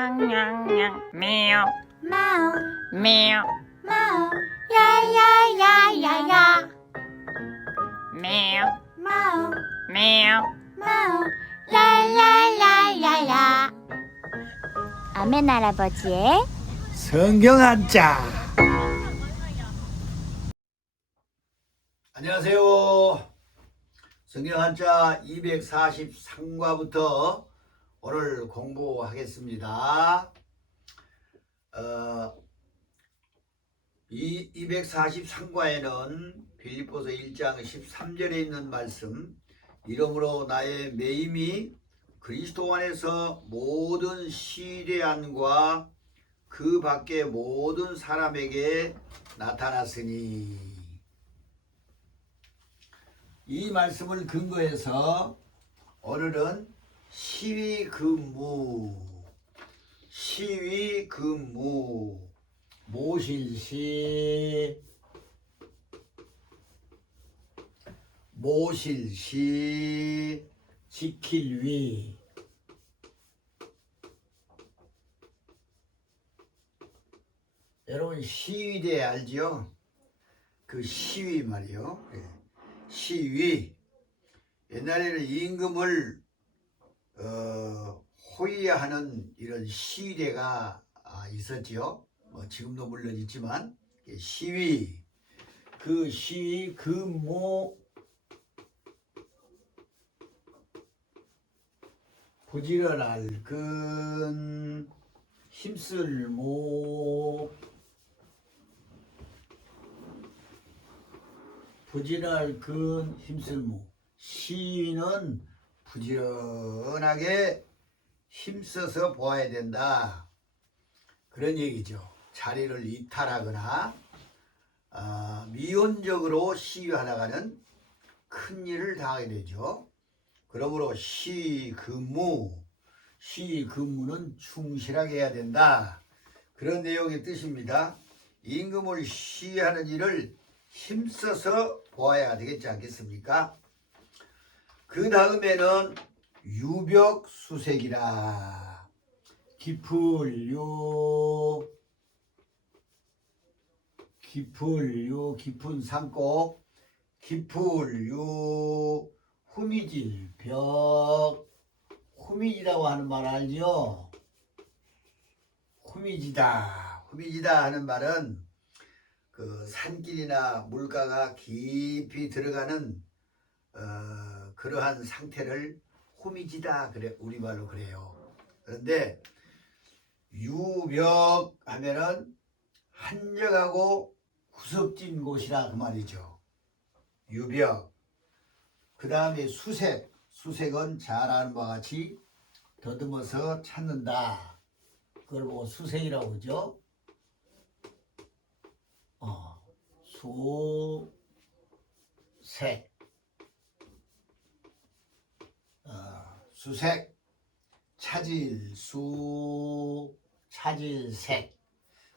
냥냥냥 메오 마오 메오 마오 야야야야야 메오 마오 메오 마오 랄랄랄랄라 아멘 할아버지의 성경 한자. 안녕하세요. 성경 한자 243과부터 오늘 공부하겠습니다. 이 243과에는 빌립보서 1장 13절에 있는 말씀, 이러므로 나의 매임이 그리스도 안에서 모든 시대안과 그 밖의 모든 사람에게 나타났으니, 이 말씀을 근거해서 오늘은 시위근무, 모실시, 지킬위, 여러분 시위대 알죠? 그 시위 말이요. 시위. 옛날에는 임금을 호위하는 이런 시위대가 있었지요. 지금도 물론 있지만 시위, 그 시위 근무, 부지런할 근, 힘쓸 모, 부지런할 근, 힘쓸 모. 시위는 부지런하게 힘써서 보아야 된다, 그런 얘기죠. 자리를 이탈하거나 미온적으로 시위하다가는 큰 일을 당하게 되죠. 그러므로 시근무는 충실하게 해야 된다, 그런 내용의 뜻입니다. 임금을 시위하는 일을 힘써서 보아야 되겠지 않겠습니까? 그 다음에는 유벽수색이라. 깊은 산골, 깊을유, 후미질 벽. 후미지다고 하는 말 알죠? 후미지다 하는 말은 그 산길이나 물가가 깊이 들어가는 그러한 상태를 후미지다, 그래, 우리말로 그래요. 그런데 유벽 하면은 한적하고 구석진 곳이라 그 말이죠. 유벽. 그 다음에 수색은 잘 아는 바와 같이 더듬어서 찾는다, 그걸 보고 수색이라고 하죠. 수색, 찾을색.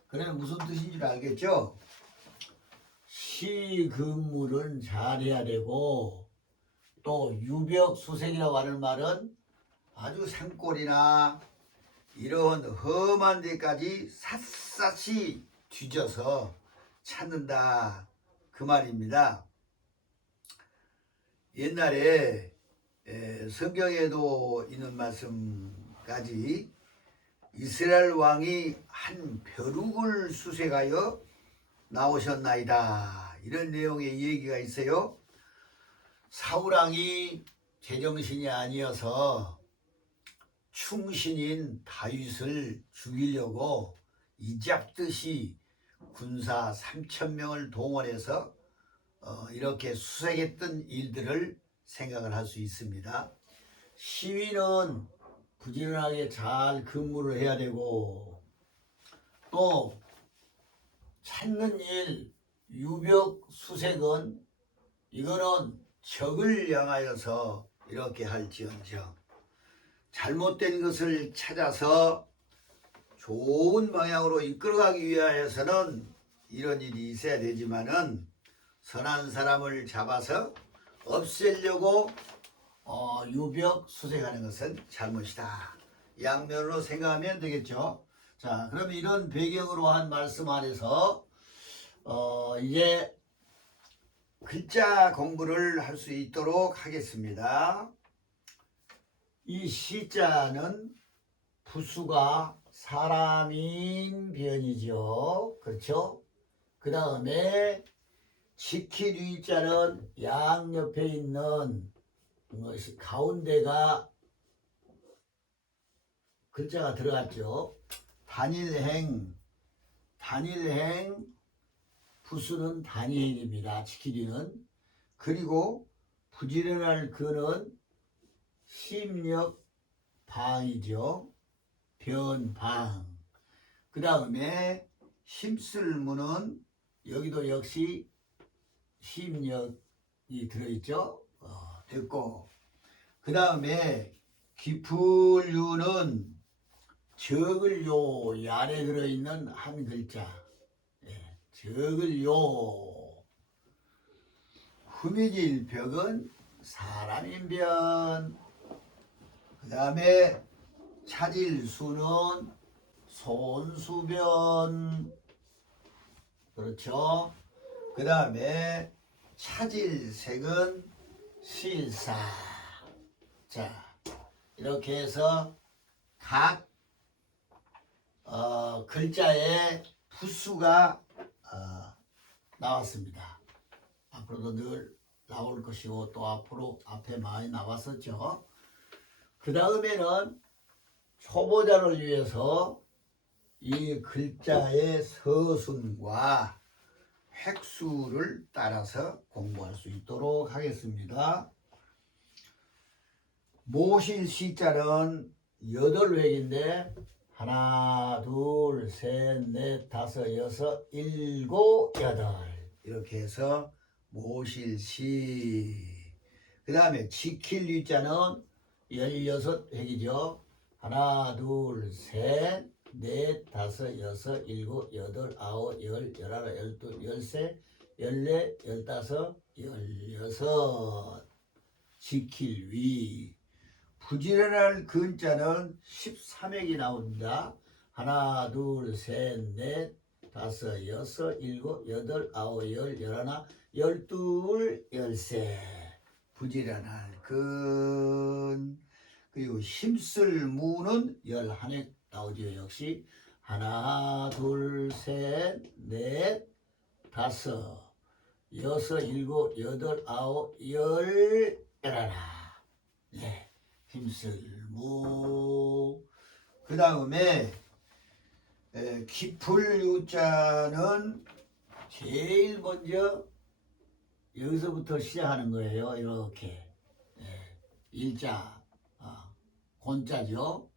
그러면 무슨 뜻인 줄 알겠죠? 시근무를 잘해야 되고, 또 유벽수색이라고 하는 말은 아주 산골이나 이런 험한 데까지 샅샅이 뒤져서 찾는다, 그 말입니다. 옛날에 성경에도 있는 말씀까지 이스라엘 왕이 한 벼룩을 수색하여 나오셨나이다, 이런 내용의 얘기가 있어요. 사울왕이 제정신이 아니어서 충신인 다윗을 죽이려고 이잡듯이 군사 3,000명을 동원해서 이렇게 수색했던 일들을 생각을 할 수 있습니다. 시위는 부지런하게 잘 근무를 해야 되고, 또 찾는 일, 유벽 수색은 이거는 적을 향하여서 이렇게 할지언정, 잘못된 것을 찾아서 좋은 방향으로 이끌어가기 위하여서는 이런 일이 있어야 되지만은, 선한 사람을 잡아서 없애려고 유벽 수색하는 것은 잘못이다, 양면으로 생각하면 되겠죠. 자, 그럼 이런 배경으로 한 말씀 안에서 이제 글자 공부를 할 수 있도록 하겠습니다. 이 시자는 부수가 사람인 변이죠. 그렇죠? 그 다음에 지킬 위자는 양옆에 있는 것이 가운데가 글자가 들어갔죠. 단일행 부수는 단일행입니다. 지키리는. 그리고 부지런할 그는 심력 방이죠. 변방. 그 다음에 힘쓸 무는 여기도 역시 심력이 들어있죠. 됐고. 그 다음에 깊을 유는 적을 요 이 안에 들어있는 한 글자. 적을 요. 흠이질 벽은 사람인 변. 그 다음에 찾을 수는 손수변. 그렇죠. 그 다음에 찾을 색은 실사. 자, 이렇게 해서 각 글자의 부수가 나왔습니다. 앞으로도 늘 나올 것이고 또 앞에 많이 나왔었죠. 그 다음에는 초보자를 위해서 이 글자의 서순과 획수를 따라서 공부할 수 있도록 하겠습니다. 모실 시자는 8획인데 하나, 둘, 셋, 넷, 다섯, 여섯, 일곱, 여덟 이렇게 해서 모실시. 그 다음에 지킬 유자는 16획이죠. 하나, 둘, 셋, 넷, 다섯, 여섯, 일곱, 여덟, 아홉, 열, 열하나, 열두, 열세, 열네, 열다섯, 열여섯. 지킬 위. 부지런할 근자는 13획이 나옵니다. 하나, 둘, 셋, 넷, 다섯, 여섯, 일곱, 여덟, 아홉, 열, 열하나, 열둘, 열세. 부지런할 근. 그리고 힘쓸 무는 11획 나오죠. 역시 하나, 둘, 셋, 넷, 다섯, 여섯, 일곱, 여덟, 아홉, 열, 열하나. 네. 힘쓸무. 그 다음에 깊을 유자는 제일 먼저 여기서부터 시작하는 거예요. 이렇게 일자 곤자죠.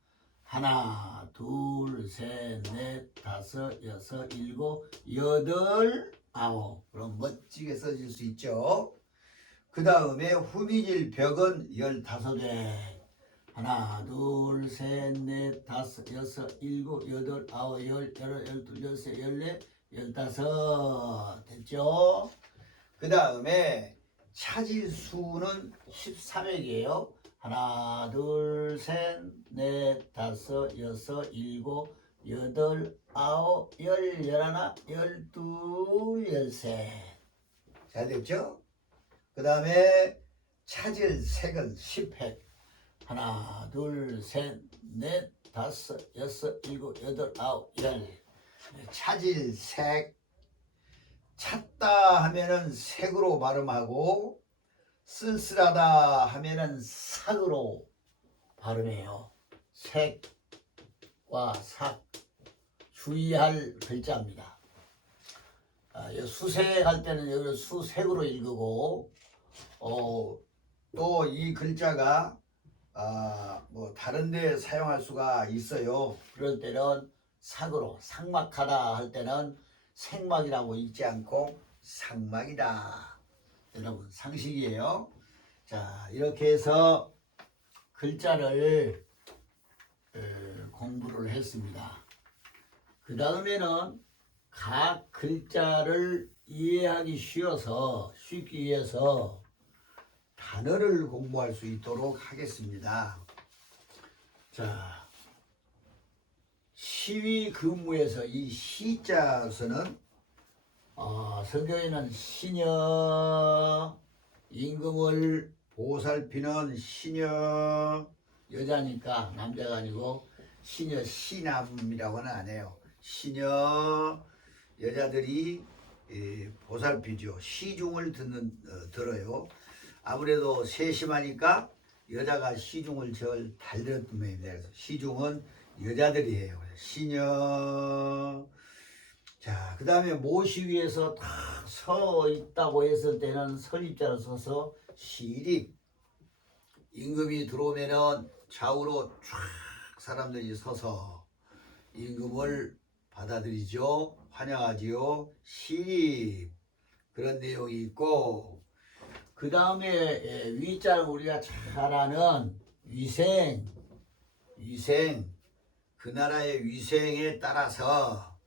하나, 둘, 셋, 넷, 다섯, 여섯, 일곱, 여덟, 아홉. 그럼 멋지게 써질 수 있죠. 그 다음에 후미질 벽은 15획. 하나, 둘, 셋, 넷, 다섯, 여섯, 일곱, 여덟, 아홉, 열, 열한, 열둘, 열세, 열네, 열다섯. 됐죠? 그 다음에 찾을 수는 13획이에요. 하나, 둘, 셋, 넷, 다섯, 여섯, 일곱, 여덟, 아홉, 열, 열하나, 열둘, 열세. 잘 됐죠? 그 다음에 찾을 색은 10획. 하나, 둘, 셋, 넷, 다섯, 여섯, 일곱, 여덟, 아홉, 열. 찾을 색. 찾다 하면은 색으로 발음하고 쓸쓸하다 하면은 삭으로 발음해요. 색과 삭. 주의할 글자입니다. 수색할 때는 여기를 수색으로 읽고 또 이 글자가 뭐 다른 데 사용할 수가 있어요. 그럴 때는 삭으로, 삭막하다 할 때는 생막이라고 읽지 않고 삭막이다. 여러분 상식이에요. 자, 이렇게 해서 글자를 공부를 했습니다. 그 다음에는 각 글자를 이해하기 쉽기 위해서 단어를 공부할 수 있도록 하겠습니다. 자, 시위 근무에서 이 시자서는 성경에는 시녀 임금을 보살피는 시녀 여자니까 남자가 아니고 시녀 시남이라고는 안 해요. 시녀 여자들이 보살피죠. 시중을 들어요. 아무래도 세심하니까 여자가 시중을 절 달렸던 모양입니다. 그래서 시중은 여자들이 해요. 시녀. 자, 그 다음에 모시 위에서 딱 서 있다고 했을 때는 설립자로 서서 시립. 임금이 들어오면은 좌우로 쫙 사람들이 서서 임금을 받아들이죠. 환영하지요. 시립. 그런 내용이 있고, 그 다음에 위자는 우리가 잘 아는 위생. 그 나라의 위생에 따라서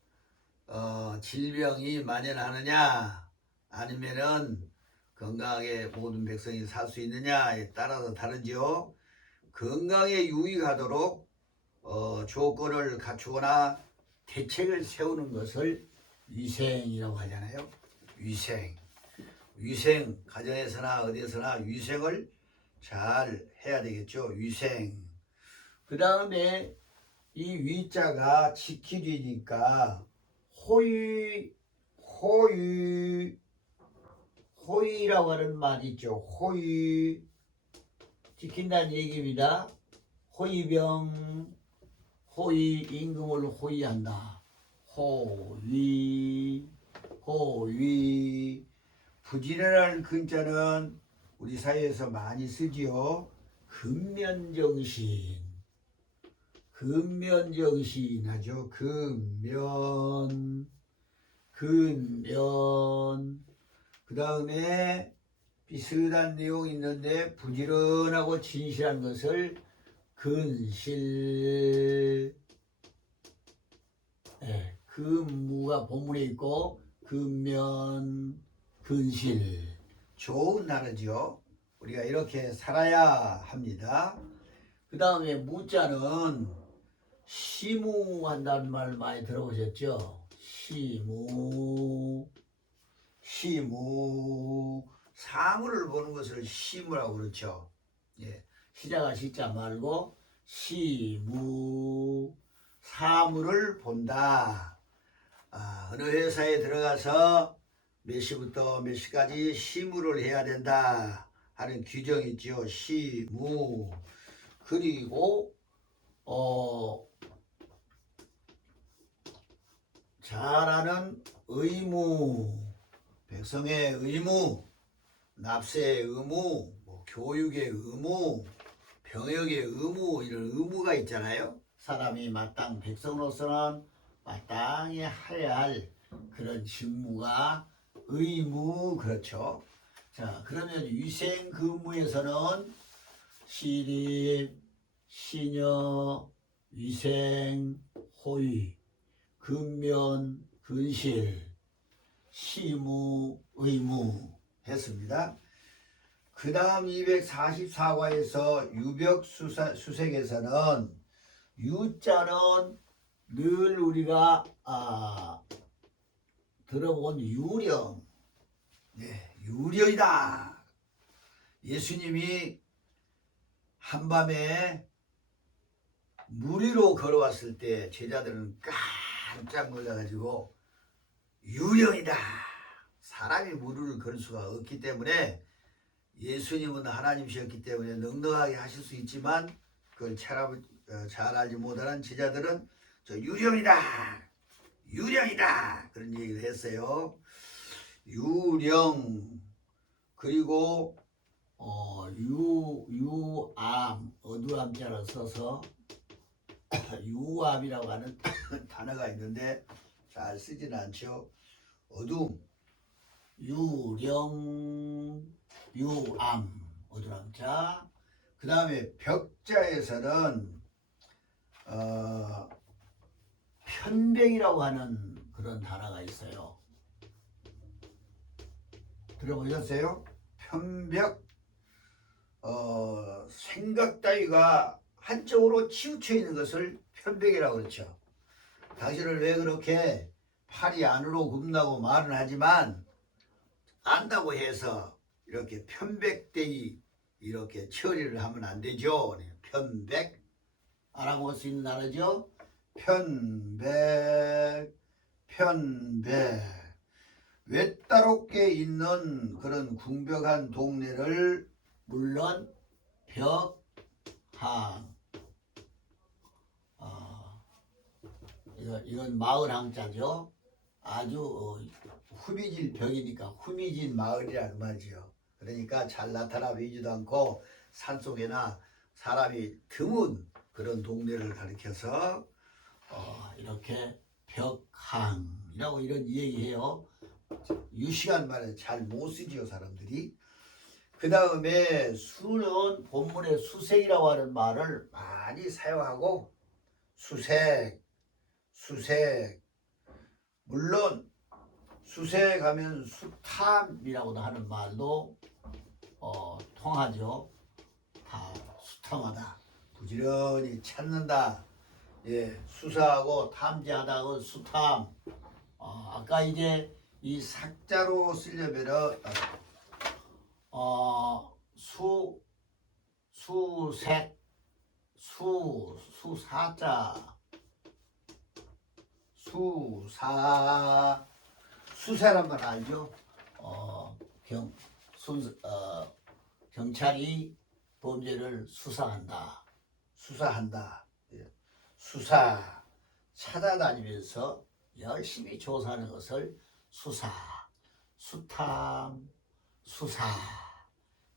질병이 만연하느냐 아니면은 건강하게 모든 백성이 살 수 있느냐에 따라서 다르죠. 건강에 유익하도록 조건을 갖추거나 대책을 세우는 것을 위생이라고 하잖아요. 위생 가정에서나 어디에서나 위생을 잘 해야 되겠죠. 위생. 그 다음에 이 위자가 지키리니까 호의라고 하는 말이 있죠. 호의 지킨다는 얘기입니다. 호의병, 호의 임금을 호의한다. 호의. 부지런한 근자는 우리 사회에서 많이 쓰지요. 근면정신 하죠. 근면. 그 다음에 비슷한 내용이 있는데 부지런하고 진실한 것을 근실. 근무가 본문에 있고 근면, 근실. 좋은 단어죠. 우리가 이렇게 살아야 합니다. 그 다음에 무자는 시무한다는 말 많이 들어보셨죠? 시무. 사물을 보는 것을 시무라고 그렇죠. 시자가 시자 말고 시무. 사물을 본다. 어느 회사에 들어가서 몇 시부터 몇 시까지 시무를 해야 된다 하는 규정이 있죠. 시무. 그리고 잘하는 의무, 백성의 의무, 납세의 의무, 교육의 의무, 병역의 의무, 이런 의무가 있잖아요. 사람이 백성으로서는 마땅히 해야 할 그런 직무가 의무. 그렇죠. 자, 그러면 위생 근무에서는 시립, 시녀, 위생, 호의, 근면, 근실, 시무, 의무 했습니다. 그 다음 244과에서 유벽수색에서는 유자는 늘 우리가 들어본 유령. 유령이다. 예수님이 한밤에 물 위로 걸어왔을 때 제자들은 깜짝 놀라가지고 유령이다. 사람이 물 위를 걸을 수가 없기 때문에 예수님은 하나님이셨기 때문에 넉넉하게 하실 수 있지만 그걸 잘 알지 못하는 제자들은 저 유령이다 그런 얘기를 했어요. 유령. 그리고 유암, 어두암자를 써서 유암이라고 하는 단어가 있는데 잘 쓰지는 않죠. 어둠, 유령, 유암, 어두암자. 그 다음에 벽자에서는 편백이라고 하는 그런 단어가 있어요. 들어보셨어요? 편벽. 생각 따위가 한쪽으로 치우쳐 있는 것을 편벽이라고 그러죠. 당신을 왜 그렇게 팔이 안으로 굽는다고 말은 하지만 안다고 해서 이렇게 편백되이 이렇게 처리를 하면 안 되죠. 편백 알아볼 수 있는 단어죠. 편백 외따롭게 있는 그런 궁벽한 동네를 물론 벽항 이건 마을 항자죠. 아주 후미질 벽이니까 후미진 마을이라는 말이죠. 그러니까 잘 나타나 보이지도 않고 산속에나 사람이 드문 그런 동네를 가리켜서 이렇게 벽항이라고 이런 얘기해요. 유시간 말에 잘 못 쓰지요 사람들이. 그 다음에 수는 본문에 수색이라고 하는 말을 많이 사용하고 수색 물론 수색하면 수탐이라고도 하는 말도 통하죠. 다 수탐하다 부지런히 찾는다. 예, 수사하고 탐지하다고 수탐. 아까 이제 이 삭자로 쓰려면은 수색 수사자 수사란 말 알죠? 경찰이 범죄를 수사한다. 예. 수사 찾아다니면서 열심히 조사하는 것을 수사, 수탐, 수사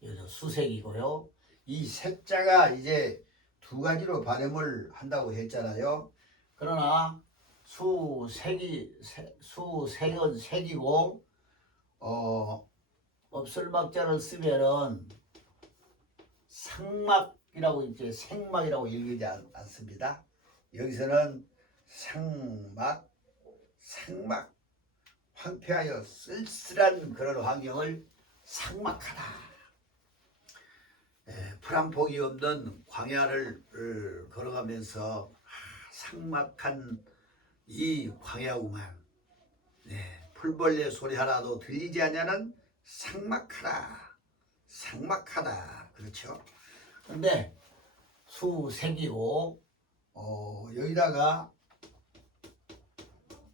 여기서 수색이고요. 이 색자가 이제 두 가지로 발음을 한다고 했잖아요. 그러나 수색은 색이고 없을막자를 쓰면은 상막이라고 이제 생막이라고 읽지 않습니다. 여기서는 상막 황폐하여 쓸쓸한 그런 환경을 상막하다. 풀 한 폭이 없는 광야를 걸어가면서 상막한 이 광야구만. 풀벌레 소리 하나도 들리지 않냐는 상막하다. 그렇죠? 근데 수색이고 여기다가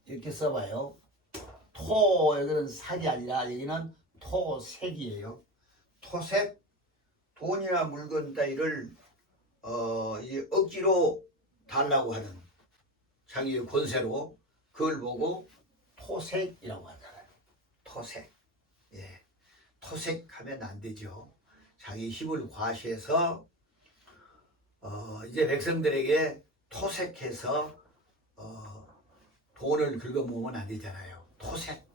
이렇게 써봐요. 여기는 색이 아니라 여기는 토색이에요. 토색 돈이나 물건 따위를 억지로 달라고 하는 자기의 권세로 그걸 보고 토색이라고 하잖아요. 토색. 예. 토색하면 안 되죠. 자기 힘을 과시해서 이제 백성들에게 토색해서 돈을 긁어모으면 안 되잖아요. 토색.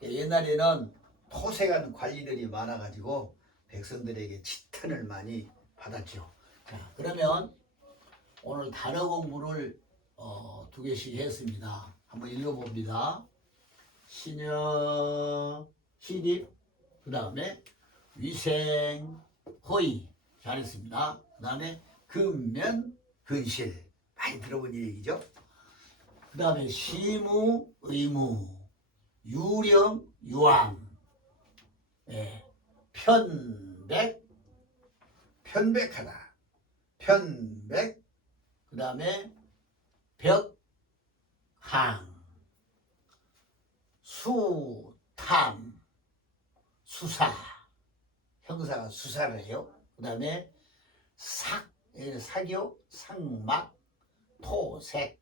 옛날에는 토색하는 관리들이 많아가지고 백성들에게 지탄을 많이 받았죠. 자, 그러면 오늘 단어 공부를 두 개씩 했습니다. 한번 읽어봅니다. 신여, 시립, 그 다음에 위생, 허위 잘했습니다. 그 다음에 근면, 근실 많이 들어본 얘기죠. 그 다음에 시무, 의무, 유령, 유황, 편백하다. 편백, 그 다음에 벽항, 수탐, 수사, 형사가 수사를 해요. 그 다음에 사교, 상막, 토색,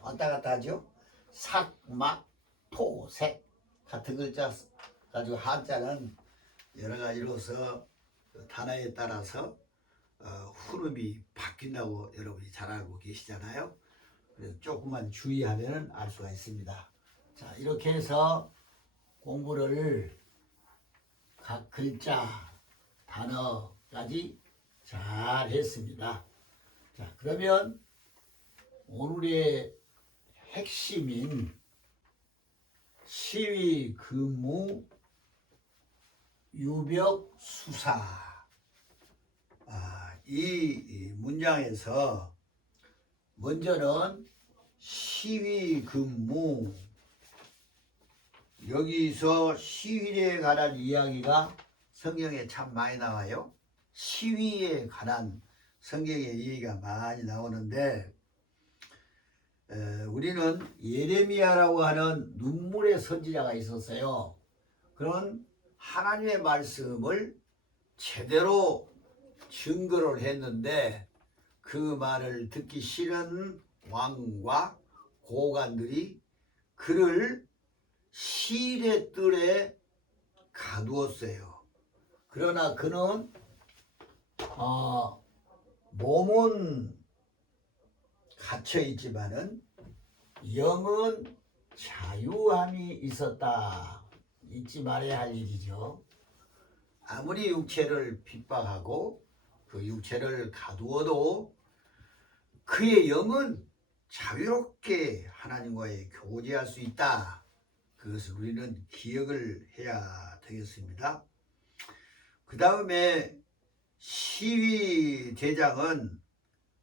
왔다 갔다 하죠. 삭막, 토색 같은 글자 가지고 한자는 여러 가지로서 단어에 따라서 흐름이 바뀐다고 여러분이 잘 알고 계시잖아요. 그래서 조금만 주의하면 알 수가 있습니다. 자, 이렇게 해서 공부를 각 글자, 단어까지 잘 했습니다. 자, 그러면 오늘의 핵심인 시위, 근무, 유벽, 수사. 이 문장에서 먼저는 시위 근무. 여기서 시위에 관한 이야기가 성경에 참 많이 나와요. 시위에 관한 성경의 얘기가 많이 나오는데 우리는 예레미야라고 하는 눈물의 선지자가 있었어요. 그런 하나님의 말씀을 제대로 증거를 했는데 그 말을 듣기 싫은 왕과 고관들이 그를 실의 뜰에 가두었어요. 그러나 그는 몸은 갇혀 있지만은 영은 자유함이 있었다. 잊지 말아야 할 일이죠. 아무리 육체를 핍박하고 그 육체를 가두어도 그의 영은 자유롭게 하나님과의 교제할 수 있다. 그것을 우리는 기억을 해야 되겠습니다. 그 다음에 시위 대장은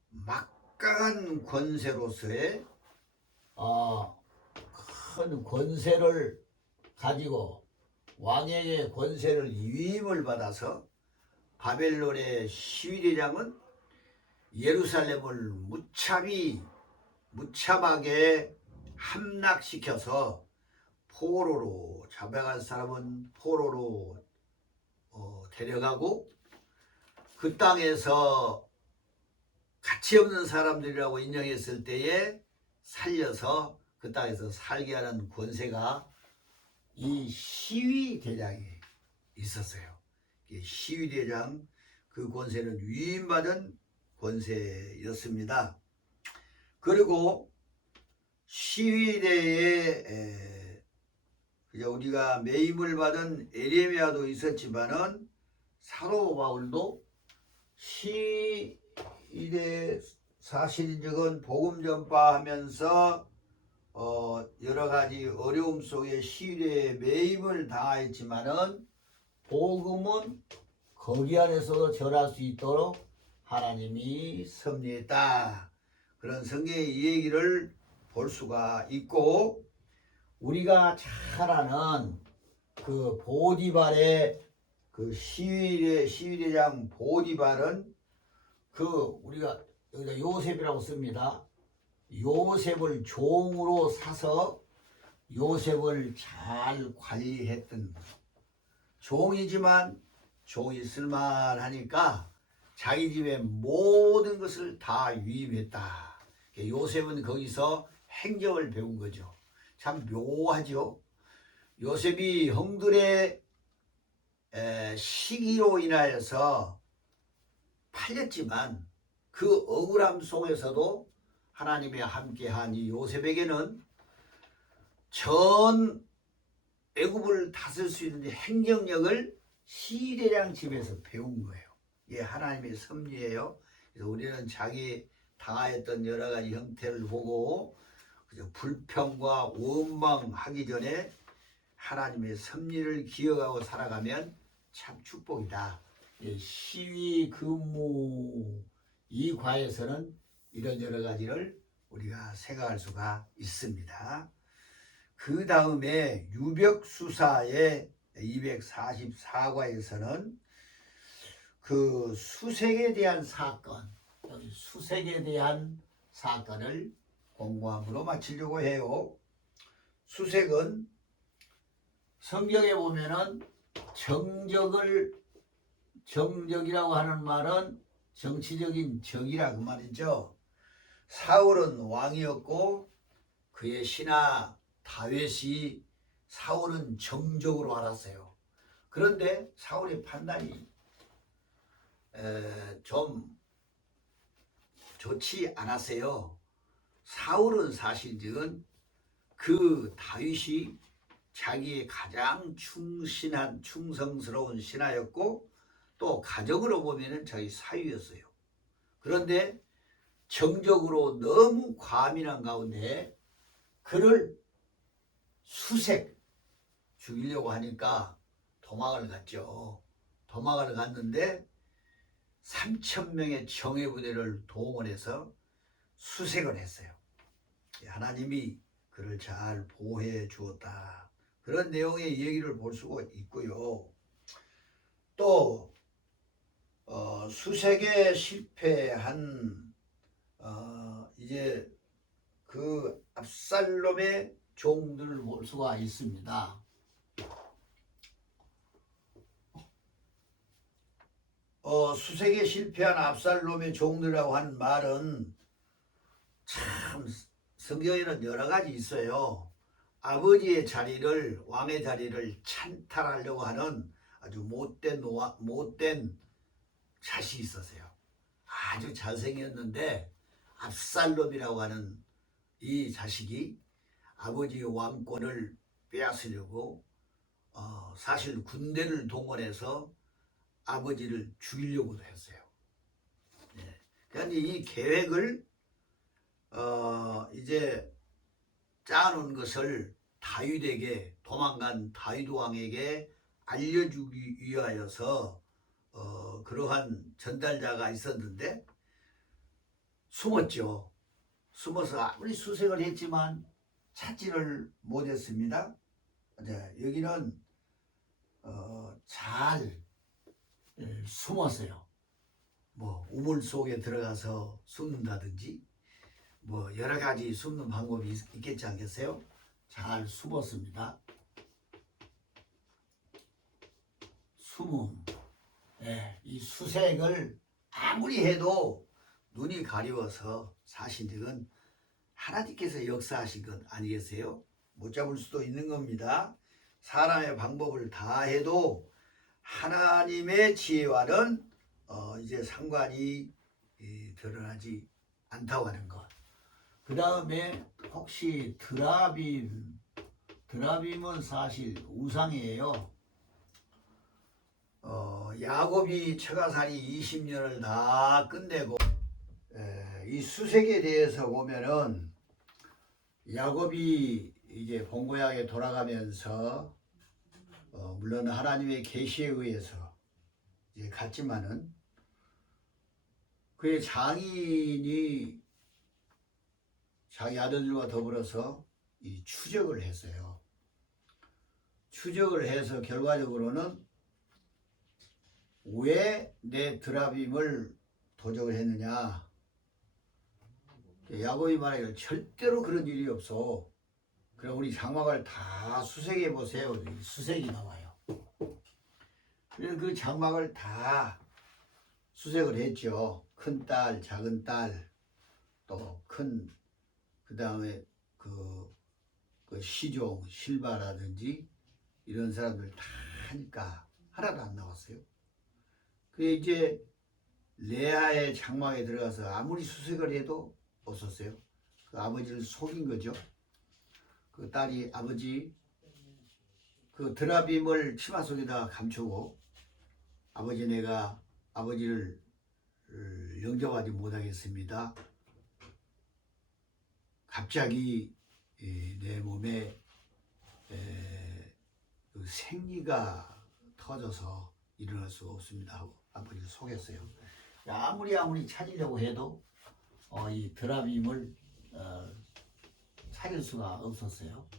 막강한 권세로서의 큰 권세를 가지고 왕에게 권세를 위임을 받아서 바벨론의 시위대장은 예루살렘을 무참하게 함락시켜서 포로로 잡아간 사람은 포로로 데려가고 그 땅에서 가치 없는 사람들이라고 인정했을 때에 살려서 그 땅에서 살게 하는 권세가 이 시위대장에 있었어요. 시위대장 그 권세는 위임받은 권세였습니다. 그리고 시위대에 우리가 매임을 받은 에레미야도 있었지만은 사도 바울도 시위대 사실인적은 복음 전파하면서 여러 가지 어려움 속에 시위대에 매임을 당하였지만은 복음은 거기 안에서도 전할 수 있도록 하나님이 섭리했다. 그런 성경의 얘기를 볼 수가 있고 우리가 잘 아는 그 보디발의 그 시위대장 보디발은 그 우리가 여기다 요셉이라고 씁니다. 요셉을 종으로 사서 요셉을 잘 관리했던 종이지만 종이 쓸만하니까 자기 집의 모든 것을 다 위임했다. 요셉은 거기서 행정을 배운 거죠. 참 묘하죠. 요셉이 형들의 시기로 인하여서 팔렸지만 그 억울함 속에서도 하나님이 함께한 이 요셉에게는 전 애굽을 다스릴 수 있는 행정력을 시대장 집에서 배운 거예요. 이게 하나님의 섭리예요. 그래서 우리는 자기 당하였던 여러 가지 형태를 보고 불평과 원망하기 전에 하나님의 섭리를 기억하고 살아가면 참 축복이다. 시위 근무 이 과에서는 이런 여러 가지를 우리가 생각할 수가 있습니다. 그 다음에 유벽수사의 244과에서는 그 수색에 대한 사건, 여기 수색에 대한 사건을 공부함으로 마치려고 해요. 수색은 성경에 보면은 정적이라고 하는 말은 정치적인 적이라 그 말이죠. 사울은 왕이었고 그의 신하 다윗이 사울은 정적으로 알았어요. 그런데 사울의 판단이 좀 좋지 않았어요. 사울은 사실은 그 다윗이 자기의 가장 충성스러운 신하였고 또 가족으로 보면은 자기 사위였어요. 그런데 정적으로 너무 과민한 가운데 그를 죽이려고 하니까 도망을 갔죠. 도망을 갔는데 3,000명의 정예부대를 동원해서 수색을 했어요. 하나님이 그를 잘 보호해 주었다. 그런 내용의 얘기를 볼 수가 있고요. 또 수색에 실패한 이제 그 압살롬의 종들을 볼 수가 있습니다. 수색에 실패한 압살롬의 종들이라고 하는 말은 참 성경에는 여러 가지 있어요. 아버지의 자리를, 왕의 자리를 찬탈하려고 하는 아주 못된 자식이 있었어요. 아주 잘생겼는데 압살롬이라고 하는 이 자식이 아버지의 왕권을 빼앗으려고 사실 군대를 동원해서 아버지를 죽이려고도 했어요. 네. 그런데 이 계획을 이제 짜놓은 것을 다윗에게, 도망간 다윗 왕에게 알려주기 위하여서 그러한 전달자가 있었는데 숨었죠. 숨어서 아무리 수색을 했지만 찾지를 못했습니다. 네, 여기는 잘 숨었어요. 뭐 우물 속에 들어가서 숨는다든지 뭐 여러 가지 숨는 방법이 있겠지 않겠어요? 잘 숨었습니다. 숨음. 네, 이 수색을 아무리 해도 눈이 가려워서 사실은 하나님께서 역사하신 것 아니겠어요? 못 잡을 수도 있는 겁니다. 사람의 방법을 다 해도 하나님의 지혜와는 이제 상관이 드러나지 않다고 하는 것. 그 다음에 혹시 드라빔은 사실 우상이에요. 야곱이 처가살이 20년을 다 끝내고 이 수색에 대해서 보면은 야곱이 이제 본고향에 돌아가면서 물론 하나님의 계시에 의해서 이제 갔지만은 그의 장인이 자기 아들들과 더불어서 이 추적을 했어요. 추적을 해서 결과적으로는 왜 내 드라빔을 도적을 했느냐? 야곱이 말하기를 절대로 그런 일이 없어. 그럼 우리 장막을 다 수색해 보세요. 수색이 나와요. 그래서 그 장막을 다 수색을 했죠. 큰 딸, 작은 딸, 또 그 다음에 그 시종, 실바라든지 이런 사람들 다 하니까 하나도 안 나왔어요. 그게 이제 레아의 장막에 들어가서 아무리 수색을 해도 없었어요. 그 아버지를 속인 거죠. 그 딸이 아버지 그 드라빔을 치마 속에다가 감추고 아버지 내가 아버지를 영접하지 못하겠습니다. 갑자기 내 몸에 그 생리가 터져서 일어날 수가 없습니다 하고 아버지를 속였어요. 아무리 찾으려고 해도 이 드라빔을 찾을 수가 없었어요.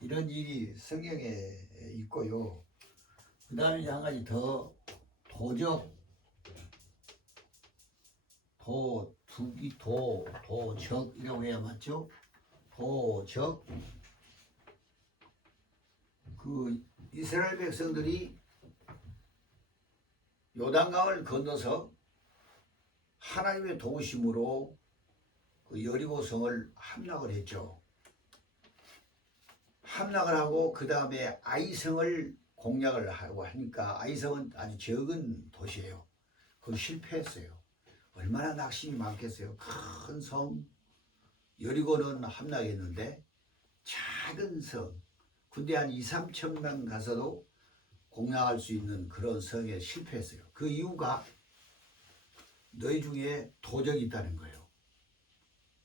이런 일이 성경에 있고요. 그 다음에 한 가지 더 도적이라고 해야 맞죠? 도적. 그 이스라엘 백성들이 요단강을 건너서 하나님의 도우심으로 그 여리고성을 함락을 했죠. 함락을 하고 그 다음에 아이성을 공략을 하고 하니까 아이성은 아주 적은 도시예요. 그거 실패했어요. 얼마나 낙심이 많겠어요. 큰 성 여리고는 함락했는데 작은 성 군대 한 2, 3천 명 가서도 공략할 수 있는 그런 성에 실패했어요. 그 이유가 너희 중에 도적이 있다는 거예요.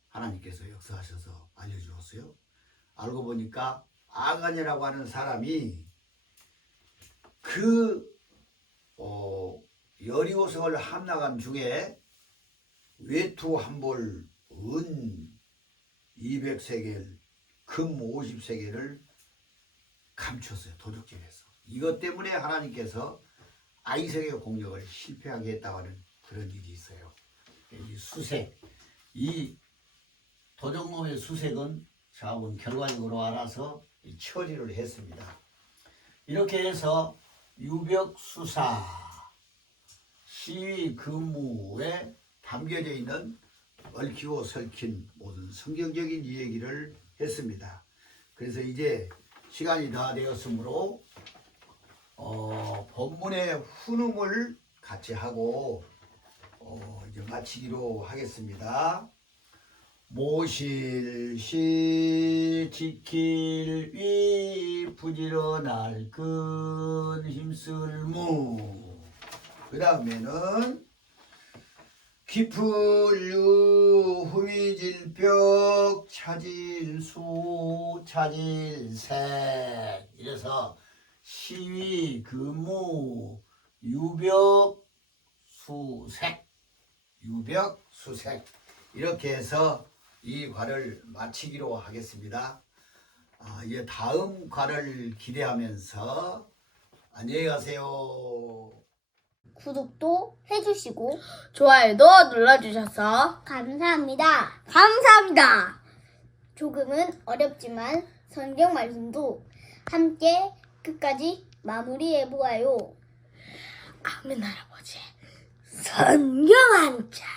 하나님께서 역사하셔서 알려주었어요. 알고 보니까 아간이라고 하는 사람이 그 여리고성을 함락한 중에 외투 한 벌, 은 200세겔, 금 50세겔을 감췄어요. 도적질해서. 이것 때문에 하나님께서 아이색의 공격을 실패하게 했다고 하는 그런 일이 있어요. 이 수색, 이 도적놈의 수색은 자군 결과적으로 알아서 처리를 했습니다. 이렇게 해서 유벽수사 시위 근무에 담겨져 있는 얽히고 설킨 모든 성경적인 이야기를 했습니다. 그래서 이제 시간이 다 되었으므로 본문의 훈음을 같이 하고 이제 마치기로 하겠습니다. 모실시 지킬 위 부지런할 근 힘쓸무. 그 다음에는 깊을유 후미질벽 차질수 차질색. 이래서 시위 근무 유벽수색 유벽수색 이렇게 해서 이 과를 마치기로 하겠습니다. 이제 다음 과를 기대하면서 안녕히 가세요. 구독도 해주시고 좋아요도 눌러주셔서 감사합니다. 감사합니다. 조금은 어렵지만 성경 말씀도 함께 끝까지 마무리해보아요. 아멘 할아버지 성경 한 장.